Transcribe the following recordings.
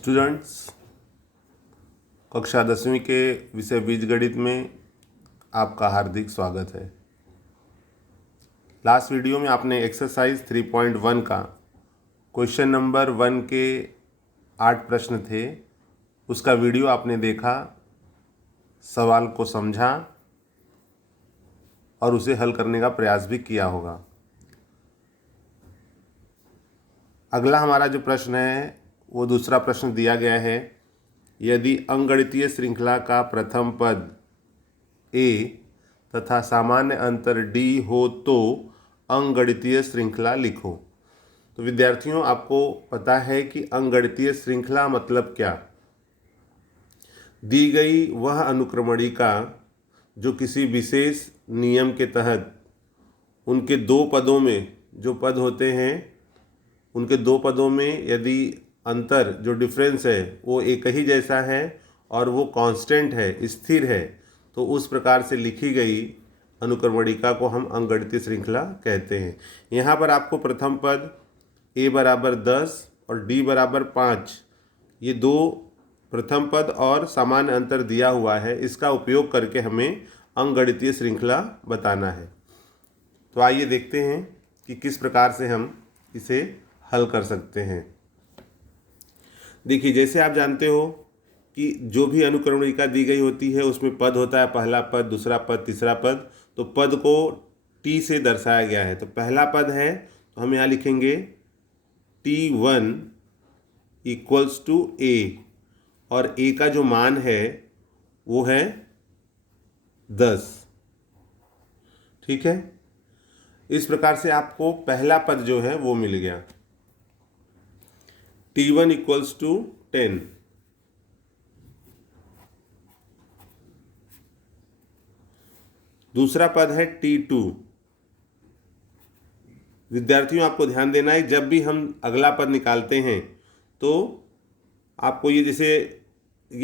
Students, कक्षा 10वीं के विषय बीजगणित में आपका हार्दिक स्वागत है। लास्ट वीडियो में आपने एक्सरसाइज 3.1 का क्वेश्चन नंबर 1 के 8 प्रश्न थे, उसका वीडियो आपने देखा, सवाल को समझा और उसे हल करने का प्रयास भी किया होगा। अगला हमारा जो प्रश्न है वो दूसरा प्रश्न दिया गया है। यदि अंकगणितीय श्रृंखला का प्रथम पद a तथा सामान्य अंतर d हो तो अंकगणितीय श्रृंखला लिखो। तो विद्यार्थियों, आपको पता है कि अंकगणितीय श्रृंखला मतलब क्या। दी गई वह अनुक्रमणिका जो किसी विशेष नियम के तहत उनके दो पदों में जो पद होते हैं, उनके दो पदों में यदि अंतर जो डिफरेंस है वो एक ही जैसा है और वो कांस्टेंट है, स्थिर है, तो उस प्रकार से लिखी गई अनुक्रमणिका को हम अंकगणितीय श्रृंखला कहते हैं। यहाँ पर आपको प्रथम पद a बराबर 10 और d बराबर 5, ये दो प्रथम पद और सामान्य अंतर दिया हुआ है, इसका उपयोग करके हमें अंकगणितीय श्रृंखला बताना है। तो आइए देखते हैं कि किस प्रकार से हम इसे हल कर सकते हैं। देखिए, जैसे आप जानते हो कि जो भी अनुक्रमणिका दी गई होती है उसमें पद होता है, पहला पद, दूसरा पद, तीसरा पद। तो पद को t से दर्शाया गया है। तो पहला पद है तो हम यहाँ लिखेंगे t1 इक्वल्स टू a और a का जो मान है वो है 10। ठीक है, इस प्रकार से आपको पहला पद जो है वो मिल गया। t1 equals to 10। दूसरा पद है t2। विद्यार्थियों, आपको ध्यान देना है, जब भी हम अगला पद निकालते हैं तो आपको ये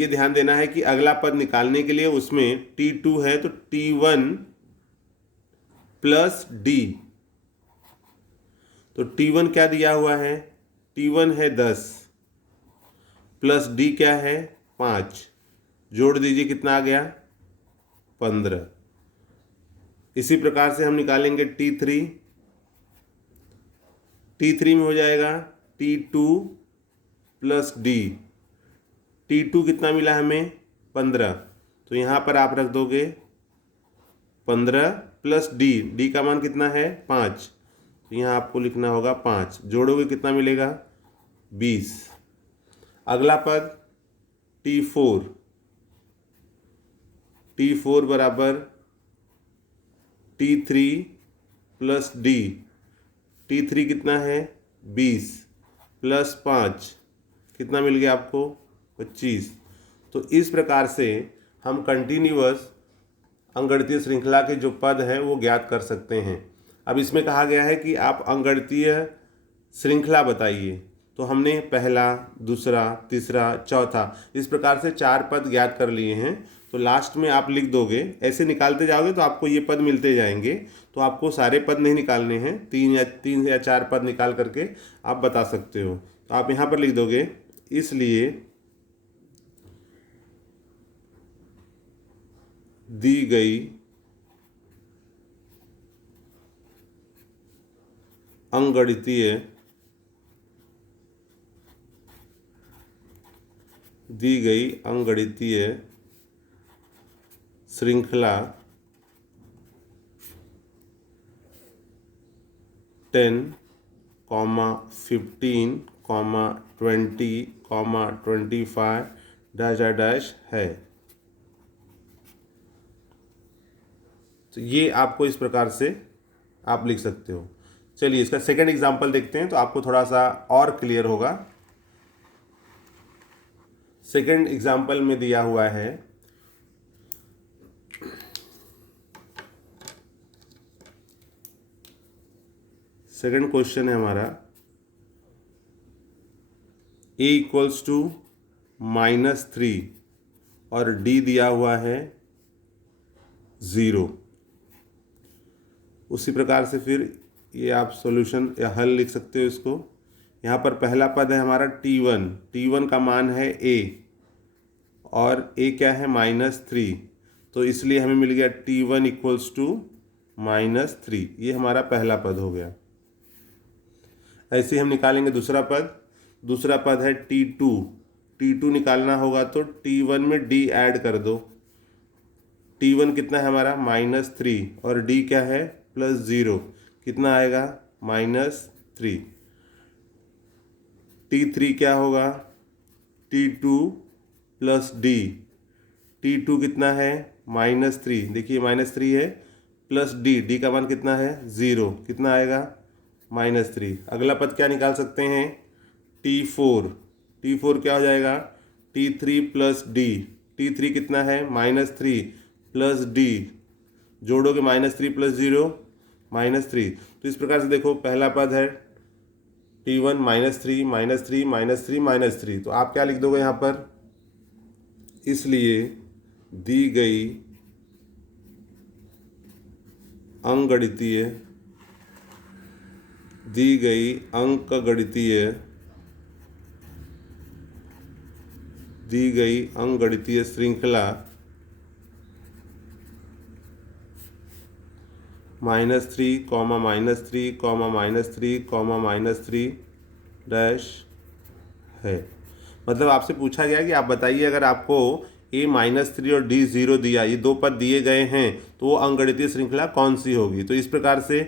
ध्यान देना है कि अगला पद निकालने के लिए उसमें t2 है तो t1 प्लस d। तो t1 क्या दिया हुआ है? t1 है 10 प्लस d क्या है? 5। जोड़ दीजिए, कितना आ गया? 15। इसी प्रकार से हम निकालेंगे t3। t3 में हो जाएगा t2 प्लस d। t2 कितना मिला हमें? 15। तो यहाँ पर आप रख दोगे 15 प्लस d। d का मान कितना है? 5। तो यहाँ आपको लिखना होगा 5। जोड़ोगे कितना मिलेगा? 20। अगला पद t4। t4 बराबर t3 प्लस d। t3 कितना है? 20 प्लस 5, कितना मिल गया आपको? 25। तो इस प्रकार से हम कंटिन्यूअस अंकगणितीय श्रृंखला के जो पद है वो ज्ञात कर सकते हैं। अब इसमें कहा गया है कि आप अंकगणितीय श्रृंखला बताइए। तो हमने पहला, दूसरा, तीसरा, चौथा, इस प्रकार से 4 पद ज्ञात कर लिए हैं। तो लास्ट में आप लिख दोगे, ऐसे निकालते जाओगे तो आपको ये पद मिलते जाएंगे। तो आपको सारे पद नहीं निकालने हैं, 3 या 4 पद निकाल करके आप बता सकते हो। तो आप यहाँ पर लिख दोगे, इसलिए दी गई अंकगणितीय श्रृंखला 10, 15, 20, 25 डैश डैश है। तो ये आपको इस प्रकार से आप लिख सकते हो। चलिए इसका सेकंड एग्जांपल देखते हैं तो आपको थोड़ा सा और क्लियर होगा। सेकंड एग्जांपल में दिया हुआ है, सेकंड क्वेश्चन है हमारा, a इक्वल्स टू -3 और d दिया हुआ है 0। उसी प्रकार से फिर ये आप सॉल्यूशन या हल लिख सकते हो इसको यहाँ पर पहला पद है हमारा T1, T1 का मान है a और a क्या है -3, तो इसलिए हमें मिल गया T1 इक्वल्स टू -3। ये हमारा पहला पद हो गया। ऐसे ही हम निकालेंगे दूसरा पद। दूसरा पद है T2, T2 निकालना होगा तो T1 में d ऐड कर दो। T1 कितना है हमारा -3 और d क्या है +0, कितना आएगा -3। T3 क्या होगा T2 प्लस d, T2 कितना है -3, देखिए -3 है प्लस d का मान कितना है 0, कितना आएगा -3। अगला पद क्या निकाल सकते हैं T4 क्या हो जाएगा T3 प्लस d, T3 कितना है -3 प्लस d, जोड़ोगे -3 प्लस 0 -3। तो इस प्रकार से देखो पहला पद है T1 -3 -3 -3 -3, तो आप क्या लिख दोगे यहाँ पर, इसलिए दी गई अंकगणितीय श्रृंखला -3, -3 डैश है। मतलब आपसे पूछा गया कि आप बताइए अगर आपको a -3 और d 0 दिया, ये दो पद दिए गए हैं, तो वो अंकगणितीय श्रृंखला कौन सी होगी। तो इस प्रकार से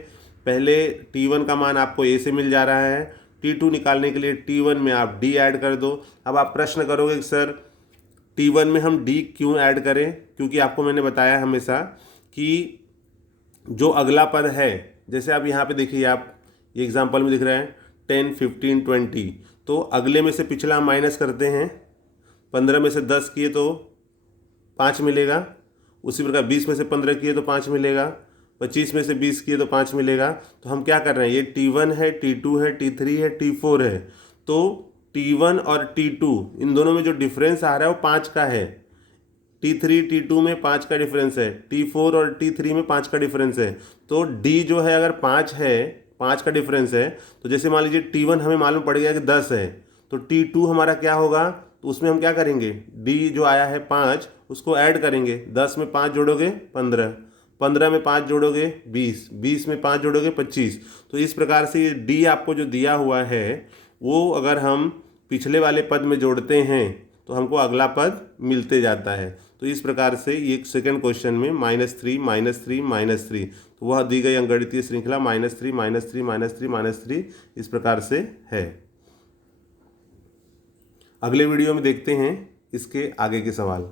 पहले T1 का मान आपको a से मिल जा रहा है, T2 निकालने के लिए T1 में आप d ऐड कर दो। अब आप प्रश्न करोगे कि सर T1 में हम d क्यों ऐड करें, क्योंकि आपको मैंने बताया हमेशा कि जो अगला पद है, जैसे आप यहाँ पे देखिए, आप ये एग्जाम्पल में दिख रहा है 10, 15, 20, तो अगले में से पिछला हम माइनस करते हैं। 15 में से 10 किए तो 5 मिलेगा, उसी प्रकार 20 में से 15 किए तो 5 मिलेगा, 25 में से 20 किए तो 5 मिलेगा। तो हम क्या कर रहे हैं, ये T1 है, T2 है, T3 है, T4 है, तो T1 और T2 इन दोनों में जो डिफरेंस आ रहा है वो 5 का है। T3 T2 में 5 का डिफरेंस है, T4 और T3 में 5 का डिफरेंस है। तो D जो है अगर 5 है, 5 का डिफरेंस है, तो जैसे मान लीजिए T1 हमें मालूम पड़ गया कि 10 है, तो T2 हमारा क्या होगा, तो उसमें हम क्या करेंगे, D जो आया है 5 उसको ऐड करेंगे। 10 में 5 जोड़ोगे 15, 15 में 5 जोड़ोगे 20, 20 में 5 जोड़ोगे 25। तो इस प्रकार से ये D आपको जो दिया हुआ है वो अगर हम पिछले वाले पद में जोड़ते हैं तो हमको अगला पद मिलते जाता है। तो इस प्रकार से ये सेकंड क्वेश्चन में -3 -3 -3, तो वह दी गई अंकगणितीय श्रृंखला -3 -3 -3 -3 इस प्रकार से है। अगले वीडियो में देखते हैं इसके आगे के सवाल।